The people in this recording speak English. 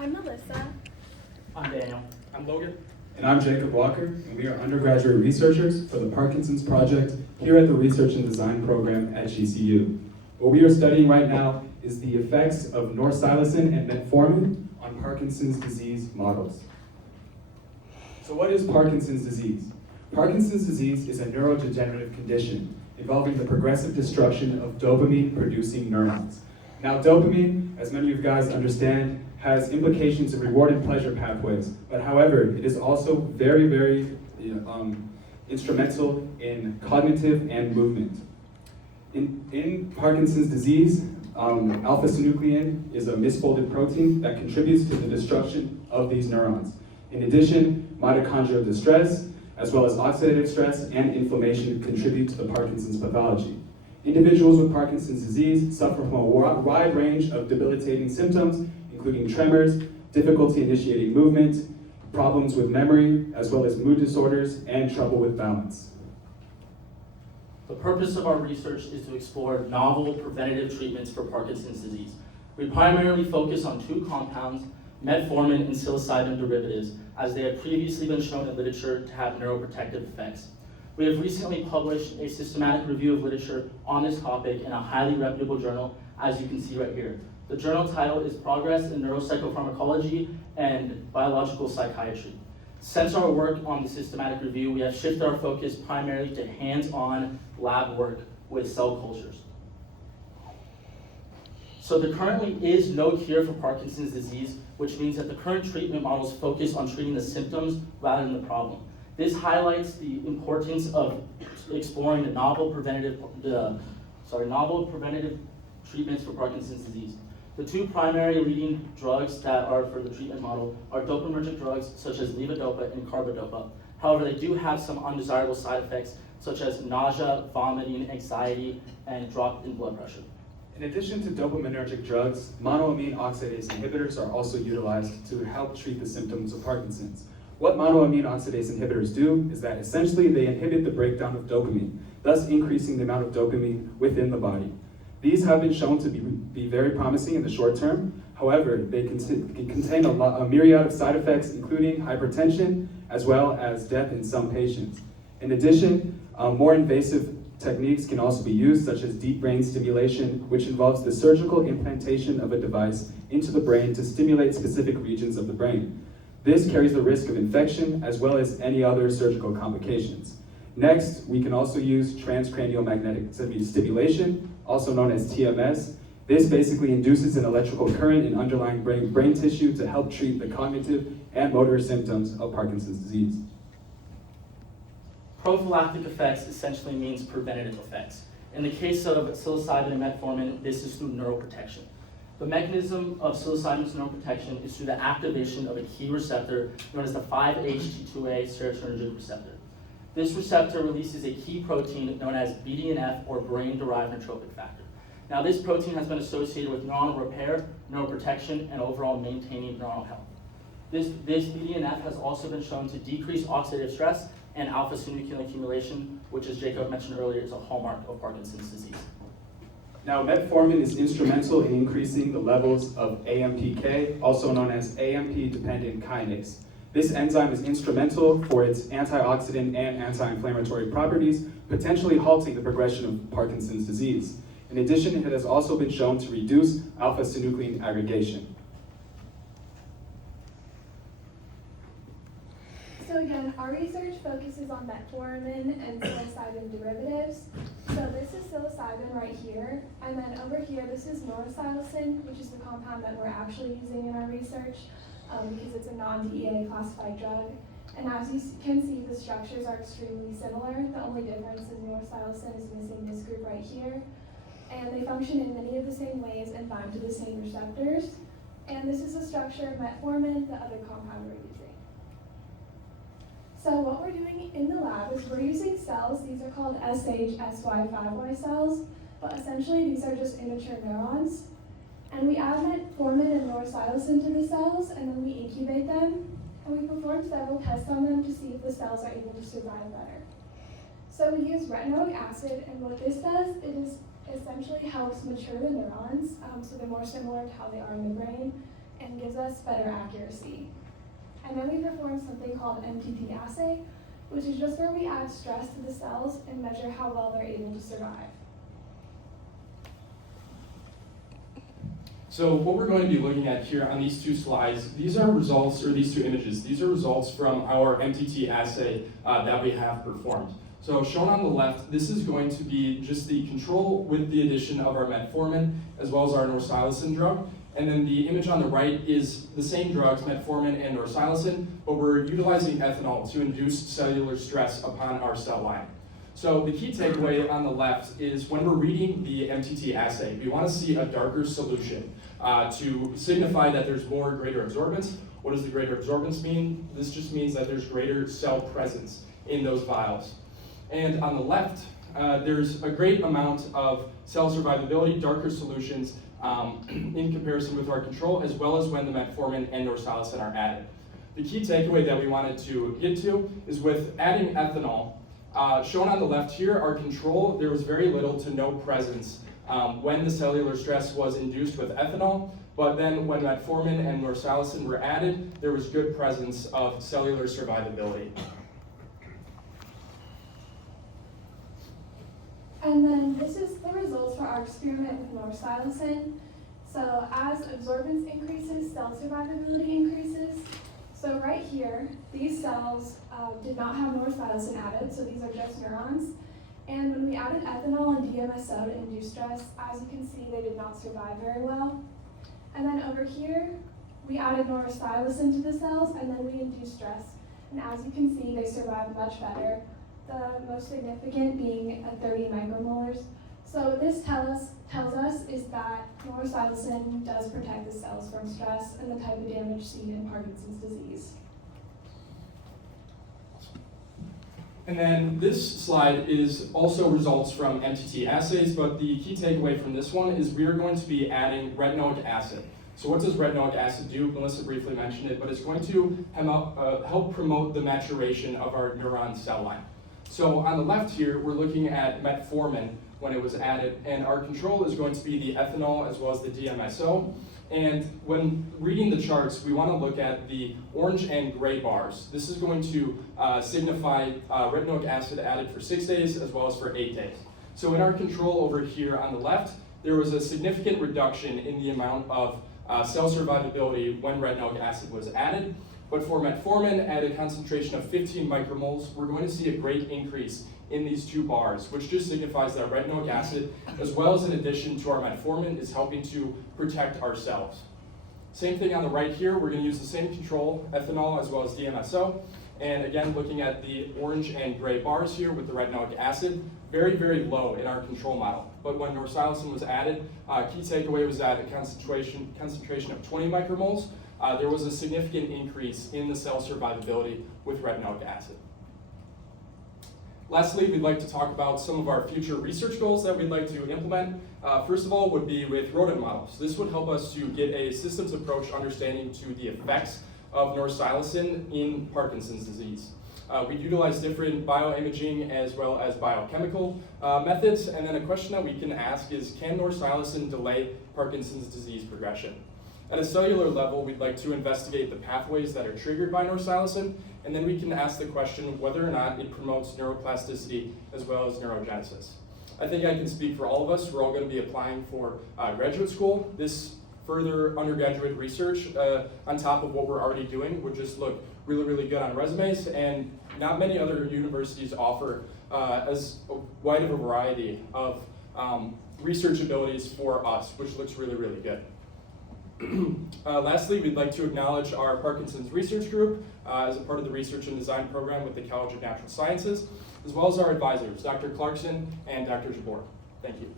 I'm Melissa. I'm Daniel. I'm Logan. And I'm Jacob Walker, and we are undergraduate researchers for the Parkinson's Project here at the Research and Design program at GCU. What we are studying right now is the effects of Norpsilocin and Metformin on Parkinson's disease models. So what is Parkinson's disease? Parkinson's disease is a neurodegenerative condition involving the progressive destruction of dopamine-producing neurons. Now dopamine, as many of you guys understand, has implications in reward and pleasure pathways, but however, it is also very instrumental in cognitive and movement. In Parkinson's disease, alpha-synuclein is a misfolded protein that contributes to the destruction of these neurons. In addition, mitochondrial distress, as well as oxidative stress and inflammation contribute to the Parkinson's pathology. Individuals with Parkinson's disease suffer from a wide range of debilitating symptoms, including tremors, difficulty initiating movement, problems with memory, as well as mood disorders and trouble with balance. The purpose of our research is to explore novel preventative treatments for Parkinson's disease. We primarily focus on two compounds, metformin and psilocybin derivatives, as they have previously been shown in literature to have neuroprotective effects. We have recently published a systematic review of literature on this topic in a highly reputable journal, as you can see right here. The journal title is Progress in Neuropsychopharmacology and Biological Psychiatry. Since our work on the systematic review, we have shifted our focus primarily to hands-on lab work with cell cultures. So there currently is no cure for Parkinson's disease, which means that the current treatment models focus on treating the symptoms rather than the problem. This highlights the importance of exploring the novel preventative treatments for Parkinson's disease. The two primary leading drugs that are for the treatment model are dopaminergic drugs such as levodopa and carbidopa. However, they do have some undesirable side effects such as nausea, vomiting, anxiety, and drop in blood pressure. In addition to dopaminergic drugs, monoamine oxidase inhibitors are also utilized to help treat the symptoms of Parkinson's. What monoamine oxidase inhibitors do is that essentially they inhibit the breakdown of dopamine, thus increasing the amount of dopamine within the body. These have been shown to be very promising in the short term. However, they can contain a myriad of side effects, including hypertension, as well as death in some patients. In addition, more invasive techniques can also be used, such as deep brain stimulation, which involves the surgical implantation of a device into the brain to stimulate specific regions of the brain. This carries the risk of infection, as well as any other surgical complications. Next, we can also use transcranial magnetic stimulation, also known as TMS. This basically induces an electrical current in underlying brain tissue to help treat the cognitive and motor symptoms of Parkinson's disease. Prophylactic effects essentially means preventative effects. In the case of psilocybin and metformin, this is through neuroprotection. The mechanism of psilocybin's neuroprotection is through the activation of a key receptor known as the 5-HT2A serotonergic receptor. This receptor releases a key protein known as BDNF, or brain-derived neurotrophic factor. Now, this protein has been associated with neuronal repair, neuroprotection, and overall maintaining neuronal health. This BDNF has also been shown to decrease oxidative stress and alpha-synuclein accumulation, which, as Jacob mentioned earlier, is a hallmark of Parkinson's disease. Now, metformin is instrumental in increasing the levels of AMPK, also known as AMP-dependent kinase. This enzyme is instrumental for its antioxidant and anti-inflammatory properties, potentially halting the progression of Parkinson's disease. In addition, it has also been shown to reduce alpha-synuclein aggregation. So again, our research focuses on metformin and psilocybin derivatives. So this is psilocybin right here, and then over here, this is norpsilocin, which is the compound that we're actually using in our research because it's a non-DEA classified drug. And as you can see, the structures are extremely similar. The only difference is norpsilocin is missing this group right here. And they function in many of the same ways and bind to the same receptors. And this is the structure of metformin, the other compound we're using. So what we're doing in the lab is we're using cells. These are called SHSY5Y cells, but essentially these are just immature neurons. And we add metformin and norpsilocin to the cells, and then we incubate them. And we perform several tests on them to see if the cells are able to survive better. So we use retinoic acid, and what this does, it is essentially helps mature the neurons, so they're more similar to how they are in the brain, and gives us better accuracy. And then we perform something called an MTT assay, which is just where we add stress to the cells and measure how well they're able to survive. So what we're going to be looking at here on these two slides, these are results, or these two images, these are results from our MTT assay that we have performed. So shown on the left, this is going to be just the control with the addition of our metformin, as well as our Norpsilocin drug. And then the image on the right is the same drugs, metformin and Norpsilocin, but we're utilizing ethanol to induce cellular stress upon our cell line. So the key takeaway on the left is when we're reading the MTT assay, we want to see a darker solution to signify that there's greater absorbance. What does the greater absorbance mean? This just means that there's greater cell presence in those vials. And on the left, there's a great amount of cell survivability, darker solutions in comparison with our control, as well as when the metformin and Norpsilocin are added. The key takeaway that we wanted to get to is with adding ethanol, shown on the left here, our control, there was very little to no presence when the cellular stress was induced with ethanol, but then when metformin and Norpsilocin were added, there was good presence of cellular survivability. And then this is the results for our experiment with Norpsilocin. So as absorbance increases, cell survivability increases. So right here, these cells did not have Norpsilocin added, so these are just neurons. And when we added ethanol and DMSO to induce stress, as you can see, they did not survive very well. And then over here, we added Norpsilocin to the cells, and then we induced stress. And as you can see, they survived much better. The most significant being at 30 micromolars. So what this tells us is that Norpsilocin does protect the cells from stress and the type of damage seen in Parkinson's disease. And then this slide is also results from MTT assays, but the key takeaway from this one is we are going to be adding retinoic acid. So what does retinoic acid do? Melissa briefly mentioned it, but it's going to help promote the maturation of our neuron cell line. So on the left here, we're looking at metformin when it was added, and our control is going to be the ethanol as well as the DMSO. And when reading the charts, we want to look at the orange and gray bars. This is going to signify retinoic acid added for 6 days as well as for 8 days. So in our control over here on the left, there was a significant reduction in the amount of cell survivability when retinoic acid was added. But for metformin at a concentration of 15 micromoles, we're going to see a great increase in these two bars, which just signifies that retinoic acid, as well as in addition to our metformin, is helping to protect our cells. Same thing on the right here, we're going to use the same control, ethanol as well as DMSO. And again, looking at the orange and gray bars here with the retinoic acid, very, very low in our control model. But when Norpsilocin was added, key takeaway was at a concentration of 20 micromoles. There was a significant increase in the cell survivability with retinoic acid. Lastly, we'd like to talk about some of our future research goals that we'd like to implement. First of all would be with rodent models. This would help us to get a systems approach understanding to the effects of Norpsilocin in Parkinson's disease. We utilize different bioimaging as well as biochemical methods, and then a question that we can ask is, can Norpsilocin delay Parkinson's disease progression? At a cellular level, we'd like to investigate the pathways that are triggered by Norpsilocin, and then we can ask the question whether or not it promotes neuroplasticity as well as neurogenesis. I think I can speak for all of us. We're all going to be applying for graduate school. This further undergraduate research on top of what we're already doing would just look really, really good on resumes, and not many other universities offer as wide of a variety of research abilities for us, which looks really, really good. Lastly, we'd like to acknowledge our Parkinson's research group as a part of the research and design program with the College of Natural Sciences, as well as our advisors, Dr. Clarkson and Dr. Jabbour. Thank you.